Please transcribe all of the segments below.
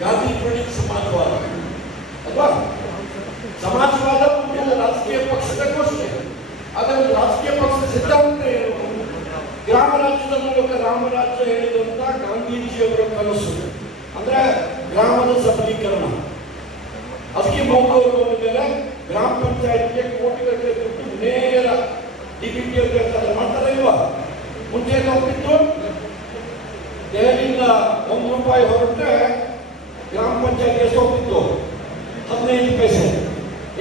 ಗಾಂಧಿ ಪ್ರಣೀತ್ ಸಮಾಜವಾದ ಅಲ್ವಾ? ಸಮಾಜವಾದ ಎಲ್ಲ ರಾಜಕೀಯ ಪಕ್ಷದ ಘೋಷಣೆ. ಆದರೆ ಒಂದು ರಾಜಕೀಯ ಪಕ್ಷದ ಸಿದ್ಧಾಂತ ಏನು? ಗ್ರಾಮ ರಾಜ್ಯದ ಮೂಲಕ ರಾಮರಾಜ್ಯ ಹೇಳಿದಂತ ಗಾಂಧೀಜಿಯವರ ಕನಸು ಅಂದ್ರೆ ಗ್ರಾಮದ ಸಬಲೀಕರಣ. ಅದಕ್ಕೆ ಮೋದಿ ಮೇಲೆ ಗ್ರಾಮ ಪಂಚಾಯತ್ಗೆ ಕೋಟಿಗಟ್ಟಲೆ ದುಡ್ಡು ನೇರ ಡಿಬಿಟಿ ಮಾಡ್ತಾರೆ ಇಲ್ವಾ? ಮುಂಚೆ ಹೋಗ್ತಿತ್ತು ದೆಹಲಿಯಿಂದ ₹1 ಹೊರಟ್ರೆ ಗ್ರಾಮ ಪಂಚಾಯತ್ ಎಷ್ಟು ಹೋಗ್ತಿತ್ತು? 15 ಪೈಸೆ,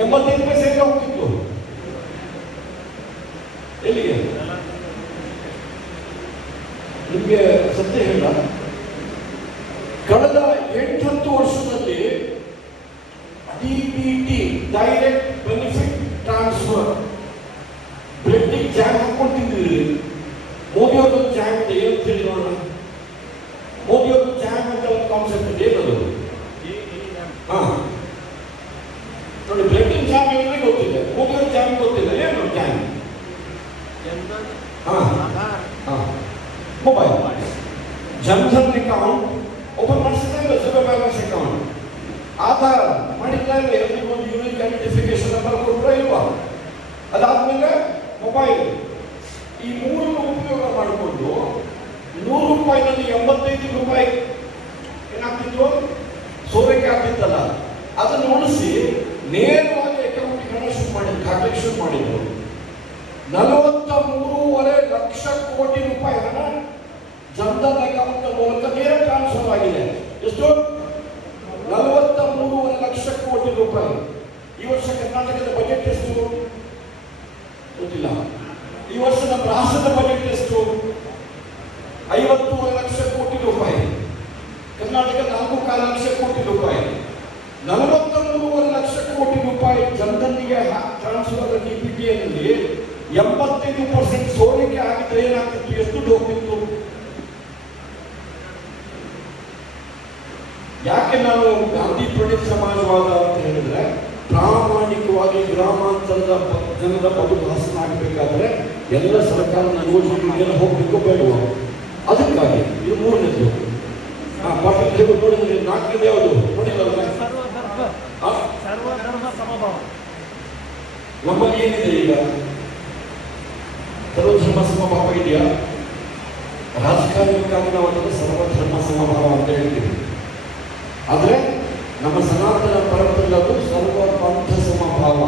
85 ಪೈಸೆಗೆ ಹೋಗ್ತಿತ್ತು. ಎಲ್ಲಿಗೆ? ನಿಮಗೆ ಸತ್ಯ ಹೇಳ, ಕಳೆದ 8-10 ವರ್ಷದಲ್ಲಿ ಡಿಬಿಟಿ ಡೈರೆಕ್ಟ್ ಬೆನಿಫಿಟ್ ಟ್ರಾನ್ಸ್ಫರ್ ಬ್ಲೆಡ್ಡಿಗೆ ಜಾಗ್ ಹಾಕೊಂತಿದ್ದೀರಿ. ಮೋದಿ ಅವ್ರದ್ದು ಜಾಗ್ ಇದೆ ಏನು ಹೇಳಿ ನೋಡೋಣ. ಮೋದಿ ಅವ್ರದ್ದು ಜಾಗ್ ಅಂತ ಒಂದು ಕಾನ್ಸೆಪ್ಟ್ ಇದೆ, ಏನದು? ಹಾ ನೋಡಿ, ಬ್ಲೆಡ್ಡಿಂಗ್ ಜಾಗ್ ಅಂದ್ರೆ ಗೊತ್ತಿದೆ, ಮೋದಿ ಅವ್ರ ಜಾಗ್ ಗೊತ್ತಿಲ್ಲ. ಏನು ಜಾಗ್? ಮೊಬೈಲ್ ಜನ್ಧನ್ ಅಕೌಂಟ್ ಓಪನ್ ಮಾಡಿಸಿದ್ರೆ ಝೀರೋ ಬ್ಯಾಲೆನ್ಸ್ ಅಕೌಂಟ್, ಆಧಾರ್ ಮಾಡಿದ್ರೆ ಎಲ್ಲರಿಗೂ ಒಂದು ಯೂನಿಕ್ ಐಡೆಂಟಿಫಿಕೇಶನ್ ನಂಬರ್ ಕೊಟ್ಟರೆ ಇಲ್ವಾ? ಅದಾದ್ಮೇಲೆ ಮೊಬೈಲ್. ಈ 3 ಉಪಯೋಗ ಮಾಡಿಕೊಂಡು ₹100ನಲ್ಲಿ ₹85 ಏನಾಗ್ತಿತ್ತು? ಸೋರಿಕೆ ಆಗ್ತಿತ್ತಲ್ಲ, ಅದನ್ನು ಉಳಿಸಿ ನೇರವಾಗಿ ಅಕೌಂಟ್ ಶುರು ಮಾಡಿದ್ರು, ಖಾತೆಗೆ ಶುರು ಮಾಡಿದ್ರು. 43.5 ಲಕ್ಷ ಕೋಟಿ ರೂಪಾಯಿ ಹಣ ಜನ್ಧನ್ ಅಕೌಂಟ್ ಮೂಲಕ ನೇರ ಟ್ರಾನ್ಸ್ಫರ್ ಆಗಿದೆ. ಎಷ್ಟು? 43.5 ಲಕ್ಷ ಕೋಟಿ ರೂಪಾಯಿ. ಈ ವರ್ಷ ಕರ್ನಾಟಕದ ಬಜೆಟ್ ಎಷ್ಟು ಗೊತ್ತಿಲ್ಲ. ಈ ವರ್ಷ ನಮ್ಮ ರಾಷ್ಟ್ರದ ಬಜೆಟ್ ಎಷ್ಟು? 50 ಲಕ್ಷ ಕೋಟಿ ರೂಪಾಯಿ. ಕರ್ನಾಟಕ 4.5 ಲಕ್ಷ ಕೋಟಿ ರೂಪಾಯಿ. 43.5 ಲಕ್ಷ ಕೋಟಿ ರೂಪಾಯಿ ಜನ್ಧನ್ಗೆ ಟ್ರಾನ್ಸ್ಫರ್ ಡಿಪಿಟಿಯಲ್ಲಿ 85% ಸೋರಿಕೆ ಆಗಿದ್ರೆ ಏನಾಗ್ತಿತ್ತು? ಎಷ್ಟು ದುಡ್ಡು ಹೋಗ್ತಿತ್ತು? ಯಾಕೆ ನಾವು ಗಾಂಧಿ ಪ್ರಣೀತ್ ಸಮಾಜವಾದ ಅಂತ ಹೇಳಿದ್ರೆ, ಪ್ರಾಮಾಣಿಕವಾಗಿ ಗ್ರಾಮಾಂತರದ ಜನರ ಬದುಕು ಹಸನಾಗಬೇಕಾದ್ರೆ ಎಲ್ಲ ಸರ್ಕಾರದ ಯೋಜನೆಗೆಲ್ಲ ಹೋಗ್ಬೇಕು ಬೇಡವು. ಅದಕ್ಕಾಗಿ ಇದು 3ನೇದು. ಪಾಟೀಲ್ ನೋಡಿದ್ರೆ 4ನೇದು ಯಾವುದು ನೋಡಿಲ್ಲ? ನಮ್ಮಲ್ಲಿ ಏನಿದೆ ಈಗ? ಸರ್ವಧರ್ಮ ಸಮಭಾವ ಇದೆಯಾ? ರಾಜಕಾರಣಕ್ಕಾಗಿ ನಾವು ಅದನ್ನು ಸರ್ವಧರ್ಮ ಸಮಭಾವ ಅಂತ ಹೇಳ್ತೀವಿ. ಆದರೆ ನಮ್ಮ ಸನಾತನ ಪರಂಪರೆಯಲ್ಲಿ ಅದು ಸರ್ವ ಪಂಥ ಸಮಭಾವ.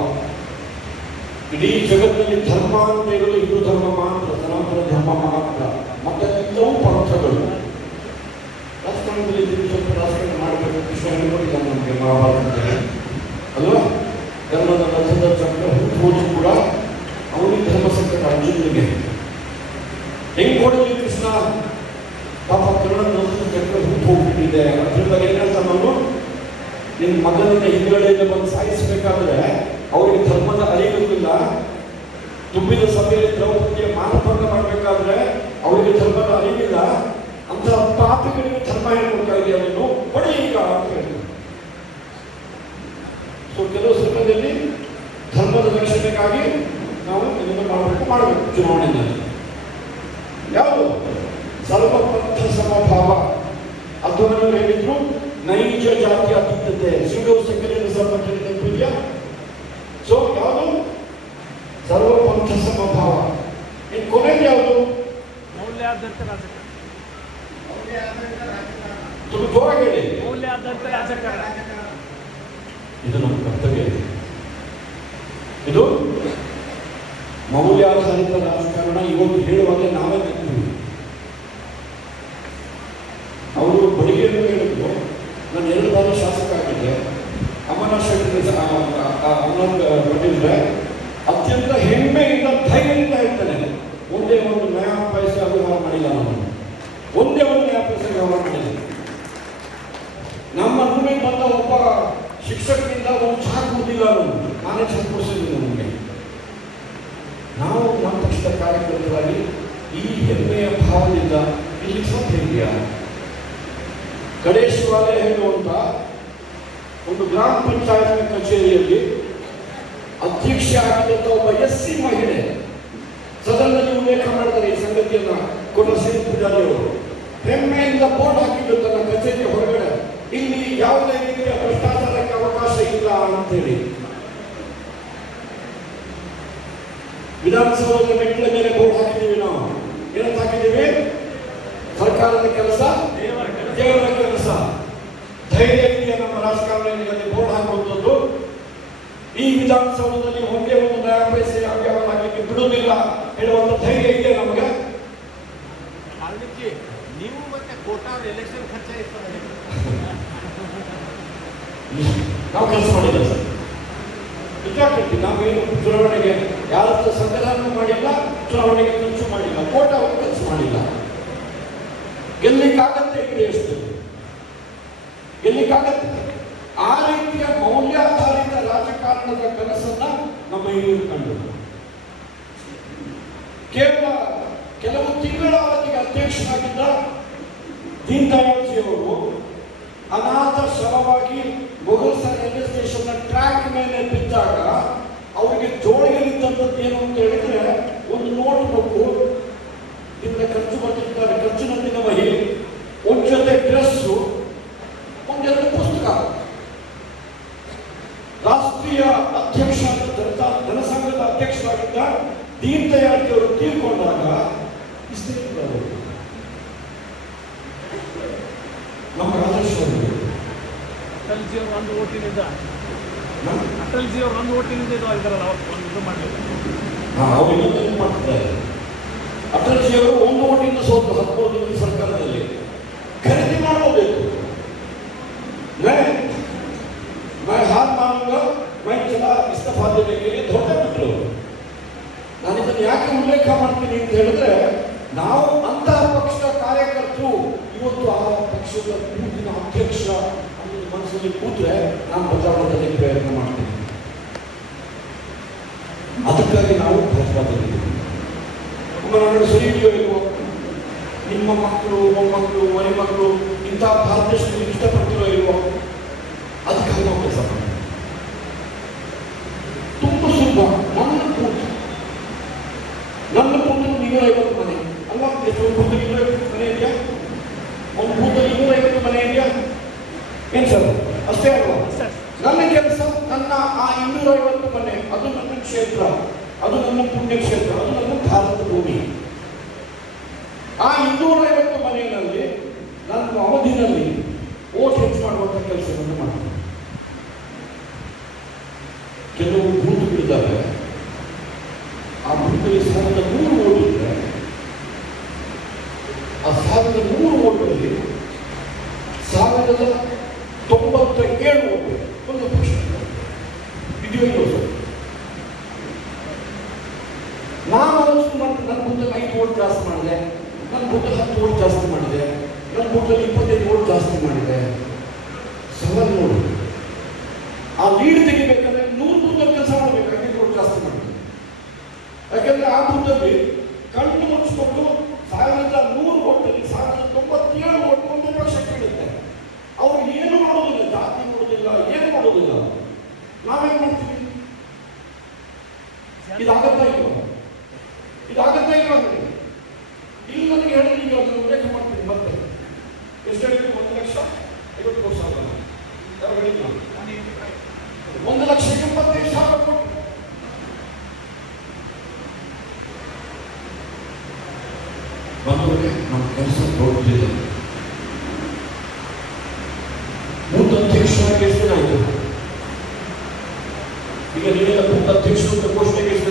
ಇಡೀ ಜಗತ್ತಿನಲ್ಲಿ ಧರ್ಮ ಅಂತ ಹೇಳೋದು ಹಿಂದೂ ಧರ್ಮ ಮಾತ್ರ, ಸನಾತನ ಧರ್ಮ ಮಾತ್ರ, ಮತ್ತೆಲ್ಲವೂ ಪಂಥಗಳು. ರಾಜಕಾರಣದಲ್ಲಿ ಸ್ವಲ್ಪ ರಾಜಕಾರಣ ಮಾಡಬೇಕು. ಕೃಷ್ಣ ನೋಡಿಲ್ಲ ನಮಗೆ ಮಹಾಭಾರತದಲ್ಲಿ ಅಲ್ವಾ? ಧರ್ಮದ ರಥದ ಚಕ್ರ ಹುಟ್ಟು ಕೂಡ ಅವನಿಗೆ ಧರ್ಮ ಸಂಕಟ ಅರ್ಜುನಿಗೆ ಹೆಂಗ್ ಕೊಡಲಿ ಕೃಷ್ಣ? ಪಾಪ ಕರ್ಣನ ಚಕ್ರ ಹುಟ್ಟು ಹೋಗ್ಬಿಟ್ಟಿದೆ. ಅದ್ರ ಬಗ್ಗೆ ಏನಂತ ನಾನು ನಿನ್ನ ಮಗನನ್ನ ಹಿಂದುಗಡೆಯಿಂದ ಬಂದು ಸಾಯಿಸಬೇಕಾದ್ರೆ ಅವರಿಗೆ ಧರ್ಮದ ಅರಿವಿಲ್ಲ. ತುಂಬಿದ ಸಭೆಯಲ್ಲಿ ದ್ರೌಪದಿಯ ಮಾನಭಂಗ ಮಾಡಬೇಕಾದ್ರೆ ಅವರಿಗೆ ಧರ್ಮದ ಅರಿವಿಲ್ಲ. ಅಂತ ಪಾಪಿಗಳಿಗೆ ಧರ್ಮ ಹೇಳ್ಕೊಡ್ತಾ ಇದೆಯಾ ನೀನು? ಬಡಿ ಈಗ ಅಂತ ಹೇಳಿ. ಸೊ ಕೆಲವು ಸಮಯದಲ್ಲಿ ಧರ್ಮದ ರಕ್ಷಣೆಗಾಗಿ ನಾವು ಇದನ್ನು ಮಾಡಬೇಕು ಚುನಾವಣೆಯಲ್ಲಿ. ಯಾವುದು? ಸರ್ವಪಂಥ ಸಮಭಾವ. ಅಧ್ವಾನಿಯವರು ಹೇಳಿದ್ರು ನೈಜ ಜಾತಿ ಅತೀತತೆ, ಸುಡೋ ಸೆಕ್ಯುಲರಿಸಂ ಅಂತ ಹೇಳಿದ್ಯಾ? ಸೊ ಯಾವುದು? ಸರ್ವಪಂಥ ಸಮಭಾವ. ಇನ್ನು ಕೊನೆಗೆ ಯಾವುದು? ಮೌಲ್ಯಾಧಾರಿತ ರಾಜಕಾರಣ. ಸ್ವಲ್ಪ ಜೋರಾಗಿ ಹೇಳಿ. ಮೌಲ್ಯಾಧಾರಿತ ರಾಜಕಾರಣ. ಇದು ನಮ್ಮ ಕರ್ತವ್ಯ. ಇದು ಮೌಲ್ಯಾಧಾರಿತ ರಾಜಕಾರಣ. ಇವತ್ತು ಹೇಳುವಾಗ ನಾವೇ ನಿಂತೀವಿ. ಅವರು ಬಡಿಗೆಯನ್ನು ಹೇಳಿದ್ರು, ನಾನು 2 ಬಾರಿ ಶಾಸಕ ಆಗಿದ್ದೆ. ಅಮರನಾಥ್ ಪಟ್ಟಿದ್ರೆ ಅತ್ಯಂತ ಹೆಮ್ಮೆಯಿಂದ ಧೈರ್ಯದಿಂದ ಹೇಳ್ತಾನೆ, ಒಂದೇ ಒಂದು ನಯಾ ಪೈಸೆ ವ್ಯವಹಾರ ಮಾಡಿಲ್ಲ. ನಾನು ಒಂದೇ ಒಂದು ನಯಾ ಪೈಸೆ ವ್ಯವಹಾರ ಮಾಡಿಲ್ಲ. ನಮ್ಮ ರೂಮಿಗೆ ಬಂದ ಒಬ್ಬ ಶಿಕ್ಷಕರಿಂದ ಒಂದು ಚಹಾ ಕುಡಿದಿಲ್ಲ. ನಾನೇ ಚಹಾ ಕೊಡಿಸಿದ್ದೀನಿ ನಮಗೆ. ನಾವು ನಮ್ಮ ಪಕ್ಷದ ಕಾರ್ಯಕರ್ತರಾಗಿ ಈ ಹೆಮ್ಮೆಯ ಭಾವದಿಂದ ಇಲ್ಲಿ ಸಾಧ್ಯ ಇದೆಯಾ? ಗಣೇಶ್ವಾಲೆ ಹೇಳುವಂತ ಒಂದು ಗ್ರಾಮ ಪಂಚಾಯತ್ ಕಚೇರಿಯಲ್ಲಿ ಅಧ್ಯಕ್ಷ ಆಗಿದ್ದಂಥ ಒಬ್ಬ SC ಮಹಿಳೆ ಸದನದಲ್ಲಿ ಉಲ್ಲೇಖ ಮಾಡ್ತಾರೆ ಈ ಸಂಗತಿಯನ್ನ. ಕೊಟ್ಟ ಶ್ರೀ ಪೂಜಾರಿ ಅವರು ಹೆಮ್ಮೆಯಿಂದ ಬೋರ್ಡ್ ಹಾಕಿದ್ದು ತನ್ನ ಕಚೇರಿಯ ಹೊರಗಡೆ, ಇಲ್ಲಿ ಅಂತೇಳಿ ವಿಧಾನಸೌಧದ ಮೆಟ್ಟಿಲ ಮೇಲೆ ಬೋರ್ಡ್ ಹಾಕಿದ್ದೀವಿ. ನಾವು ಏನಂತ ಹಾಕಿದ್ದೀವಿ? ಸರ್ಕಾರದ ಕೆಲಸ ದೇವರ ಕೆಲಸ. ಧೈರ್ಯ ಇದೆಯಾ ನಮ್ಮ ರಾಜಕಾರಣಿಗಳಿಗೆ ಬೋರ್ಡ್ ಹಾಕುವಂಥದ್ದು? ಈ ವಿಧಾನಸೌಧದಲ್ಲಿ ಒಂದೇ ಒಂದು ನಯ ಪೈಸೆ ಅವ್ಯವಹಾರ ಹಾಕಲಿಕ್ಕೆ ಬಿಡುವುದಿಲ್ಲ ಹೇಳುವಂತ ಧೈರ್ಯ ಇದೆ ನಮಗೆ? ನೀವು ಮತ್ತೆ ಕೋಟಾರ್ ಎಲೆಕ್ಷನ್ ಖರ್ಚ ಇರ್ತದೆ. ನಾವು ಕೆಲಸ ಮಾಡಿಲ್ಲ ಸರ್. ನಿಜಾಗ್ತಿ ನಾವೇನು ಚುನಾವಣೆಗೆ ಯಾರ ಸಂವಿಧಾನ ಮಾಡಿಲ್ಲ, ಚುನಾವಣೆಗೆ ಖರ್ಚು ಮಾಡಿಲ್ಲ, ಕೋಟಾವು ಖರ್ಚು ಮಾಡಿಲ್ಲ. ಗೆಲ್ಲಿಕ್ಕಾಗತ್ತೆ ಈ ದೇಶದಲ್ಲಿ, ಗೆಲ್ಲಿಕ್ಕಾಗತ್ತೆ. ಆ ರೀತಿಯ ಮೌಲ್ಯಾಧಾರಿತ ರಾಜಕಾರಣದ ಕನಸನ್ನ ನಮ್ಮ ಹಿರಿಯರು ಕಂಡರು. ಕೇವಲ ಕೆಲವು ತಿಂಗಳ ಅವಧಿಗೆ ಅಧ್ಯಕ್ಷರಾಗಿದ್ದ ದೀನ್ ದಯಾಳ್ ಜಿಯವರು ಅನಾಥ ಶವವಾಗಿ Mughal Sarai railway station track ಮೇಲೆ ಬಿದ್ದಾಗ ಅವರಿಗೆ ಜೋಳಿಗೆಲಿದ್ದಂಥದ್ದು ಏನು ಅಂತ ಹೇಳಿದ್ರೆ ಒಂದು ನೋಟ್ ಬುಕ್, ಇದನ್ನ ಖರ್ಚು ಬರ್ತಿರ್ತಾರೆ, ಖರ್ಚಿನ ವಹಿ, ಒಂದು ಜೊತೆ ಡ್ರೆಸ್ಸು, ಒಂದೆರಡು ಪುಸ್ತಕ. ರಾಷ್ಟ್ರೀಯ ಅಧ್ಯಕ್ಷ ಜನಸಂಘದ ಅಧ್ಯಕ್ಷರಾಗಿದ್ದ ದೀನ್ ದಯಾಳ್ ಅವರು ತೀರ್ಕೊಂಡಾಗ ಇಷ್ಟೇ ನಮ್ಮ ರಾಜೇಶ್ವರ ಅಟಲ್ಜಿ ಅವರು ಒಂದು ಓಟಿನಿಂದ ಇದಾರಲ್ಲ, ಒಂದು ಇದು ಮಾಡಲಿಲ್ಲ. ಅವ್ರು ಇನ್ನೊಂದು ಮಾಡ್ತಿದ್ದಾರೆ. ಅಟಲ್ಜಿ ಅವರು ಒಂದು ಓಟಿಂದ ಸೋತು 13 ದಿನದ ಸರ್ಕಾರದಲ್ಲಿ ಖರೀದಿ ಮಾಡಬೇಕು. मैं हार मानूंगा, मैं चला इस्तीफा देने के लिए धोखे बिಟ್ಟರು. ನಾನು ಇದನ್ನು ಯಾಕೆ ಉಲ್ಲೇಖ ಮಾಡ್ತೀನಿ ಅಂತ ಹೇಳಿದ್ರೆ, ನಾವು ಅಂತಹ ಪಕ್ಷದ ಕಾರ್ಯಕರ್ತರು ಇವತ್ತು ಆ ಪಕ್ಷದ ಬೂತಿನ ಅಧ್ಯಕ್ಷ ಅನ್ನೋದು ಮನಸ್ಸಲ್ಲಿ ಕೂತ್ರೆ ನಾನು ಬದಲಾವಣೆ ಪ್ರಯತ್ನ ಮಾಡ್ತೀನಿ. ಅದಕ್ಕಾಗಿ ನಾವು ಭಾಜಪದಲ್ಲಿದ್ದೀವಿ. ನಮ್ಮ ಸರಿ ಇದೆಯೋ ಇಲ್ವೋ? ನಿಮ್ಮ ಮಕ್ಕಳು, ಮೊಮ್ಮಕ್ಕಳು, ಮನೆ ಮಕ್ಕಳು ಇಂತಹ ಭಾರತ ದೇಶದಲ್ಲಿ ಇಷ್ಟಪಡ್ತಿರೋ ಇಲ್ವೋ? ಅದಕ್ಕಾಗಿ ನಾವು ಕೆಲಸ ಮಾಡ್ತೀವಿ. ತುಂಬ ಸುಲಭ. ನನ್ನ ಬೂತ್ 250 ಮನೆ ಅಲ್ವಾ? ಎಷ್ಟು ಬೂತ್ 250 ಮನೆ ಇದೆಯಾ? ಒಂದು ಬೂತಲ್ಲಿ 250 ಮನೆ ಇದೆಯಾ? ಏನ್ ಸರ್ ಅಷ್ಟೇ ಅಲ್ವಾ? ನನ್ನ ಕೆಲಸ, ನನ್ನ ಆ 250 ಮನೆ, ಅದು ನನ್ನ ಕ್ಷೇತ್ರ, ಅದು ನನ್ನ ಪುಣ್ಯ ಕ್ಷೇತ್ರ, ಅದು ನನ್ನ ಭಾರತ ಭೂಮಿ. ಆ 250 ಮನೆಯಲ್ಲಿ ನನ್ನ ಅವಧಿನಲ್ಲಿ ಓಟ್ ಹೆಚ್ಚು ಮಾಡುವಂಥ ಕೆಲಸವನ್ನು ಮಾಡ್ತೀನಿ. ಕೆಲವು ಬೂತ್ಗಳಿದ್ದಾವೆ, ಆ ಬೂತಲ್ಲಿ 1,100 ಓಟ್ ಇದ್ರೆ ಆ 1,100 ಓಟಲ್ಲಿ 1,097 ಓಟು ಒಂದು ಪಕ್ಷ ಇದೆಯೋ ಸರ್. ನಾನು ಆಲೋಚನೆ ಮಾಡ್ತೀನಿ, ನನ್ನ ಬೂತಲ್ಲಿ 5 ಓಟ್ ಜಾಸ್ತಿ ಮಾಡಿದೆ, ನನ್ನ ಬೂತಲ್ಲಿ 10 ಓಟ್ ಜಾಸ್ತಿ ಮಾಡಿದೆ, ನನ್ನ ಬೂತಲ್ಲಿ 25 ಓಟ್ ಜಾಸ್ತಿ ಮಾಡಿದೆ. ಸವಾಲು ನೋಡಿ, ಆ ಲೀಡ್ ತೆಗಿಬೇಕಂದ್ರೆ 100 ಬೂತಲ್ಲಿ ಕೆಲಸ ಮಾಡಬೇಕು, 5 ಓಟ್ ಜಾಸ್ತಿ ಮಾಡಬೇಕು. ಯಾಕಂದ್ರೆ ಆ ಬೂತಲ್ಲಿ ಕಣ್ಣು ಮುಚ್ಚಿಕೊಂಡು 1,100 ಓಟಲ್ಲಿ 1,097 ಓಟ್ ಒಂದು ಪಕ್ಷ ಕೇಳುತ್ತೆ. ಅವ್ರು ಏನು ಮಾಡೋದಿಲ್ಲ, ಜಾತಿ ಮಾಡೋದಿಲ್ಲ, ಏನು ಮಾಡೋದಿಲ್ಲ. ನಾವೇನ್ ಮಾಡ್ತೀವಿ? ಇದಾಗತ್ತಾ ಇಲ್ವ? ಇದಾಗತ್ತಾ ಇಲ್ವ? ಇಲ್ಲಿ ನನಗೆ ಹೇಳಿದ್ರೆ ಈಗ ಅದನ್ನು ಉಲ್ಲೇಖ ಮಾಡ್ತೀನಿ. ಮತ್ತೆ ಎಷ್ಟು ಹೇಳಿದ್ರು? 1,50,000 ಯಾವ ಹೇಳಿದ್ರು? 1,75,000 ಕೋಟಿ. ಬಂದವರಿಗೆ ನಮ್ಮ ಕೆಲಸ ದೊಡ್ಡದಿಲ್ಲ. ಬೂತ್ ಅಧ್ಯಕ್ಷರಾಗಿ ಎಷ್ಟು ದಿನ ಆಯಿತು? ಈಗ ನೀವೆಲ್ಲ ಬೂತ್ ಅಧ್ಯಕ್ಷರು ಅಂತ ಘೋಷಣೆಗೆ ಎಷ್ಟು